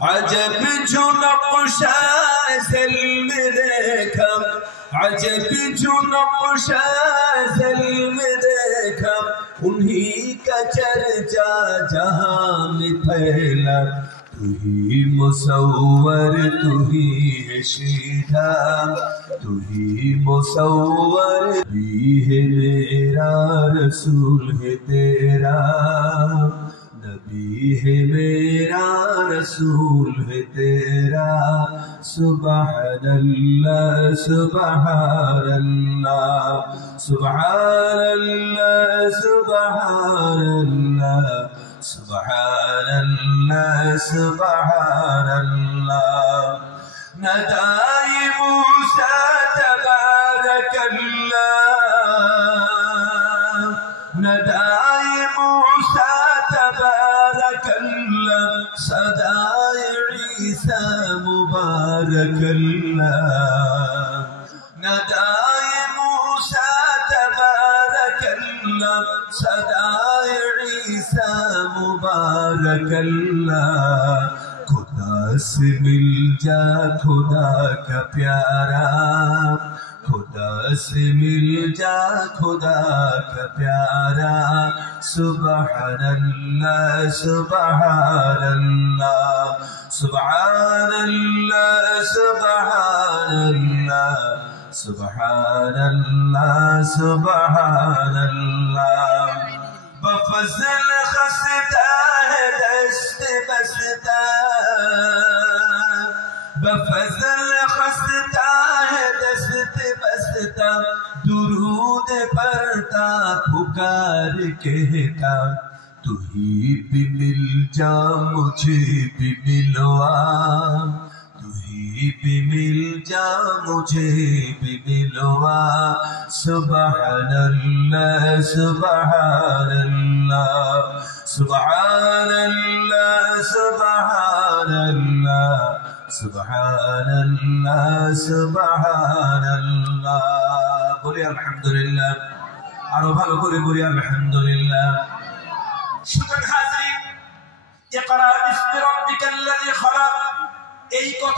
عجب جو نقشہ سلم دیکھم عجب جو نقشہ سلم دیکھم انہی کا چرچا جہاں میں پھیلا تو ہی مصور تو ہی شیدھا تو ہی مصور بھی ہے میرا رسول ہے تیرا نبی ہے میرا رسول ہے تیرا سبحان اللہ سبحان اللہ سبحان اللہ سبحان اللہ سبحان اللہ سبحان اللہ ندائے موسیٰ تبارک اللہ ندائے موسیٰ تبارک اللہ صدائے عیسیٰ مبارک اللہ ندائے موسیٰ تبارک اللہ صدائے عیسیٰ مبارک اللہ خدا سے مل جا خدا کا پیارا خدا سے مل جا خدا کا پیارا سبحان اللہ سبحان اللہ سبحان اللہ سبحان اللہ سبحان اللہ سبحان اللہ بفضل خستہ ہے دست بستہ بفضل خستہ ہے دست بستہ درود پڑھتا پکار کہتا تو ہی بھی مل جا مجھے بھی ملوا تو ہی بھی مل جا مجھے بھی ملوا سبحان اللہ سبحان اللہ سبحان اللہ سبحان اللہ سبحان اللہ سبحان اللہ بولی الحمدللہ আরো ভালো করে বলি আলহামদুলিল্লাহ শুকর হাজির ইকরা বিসমি রাব্বিকাল্লাযী খালাক এই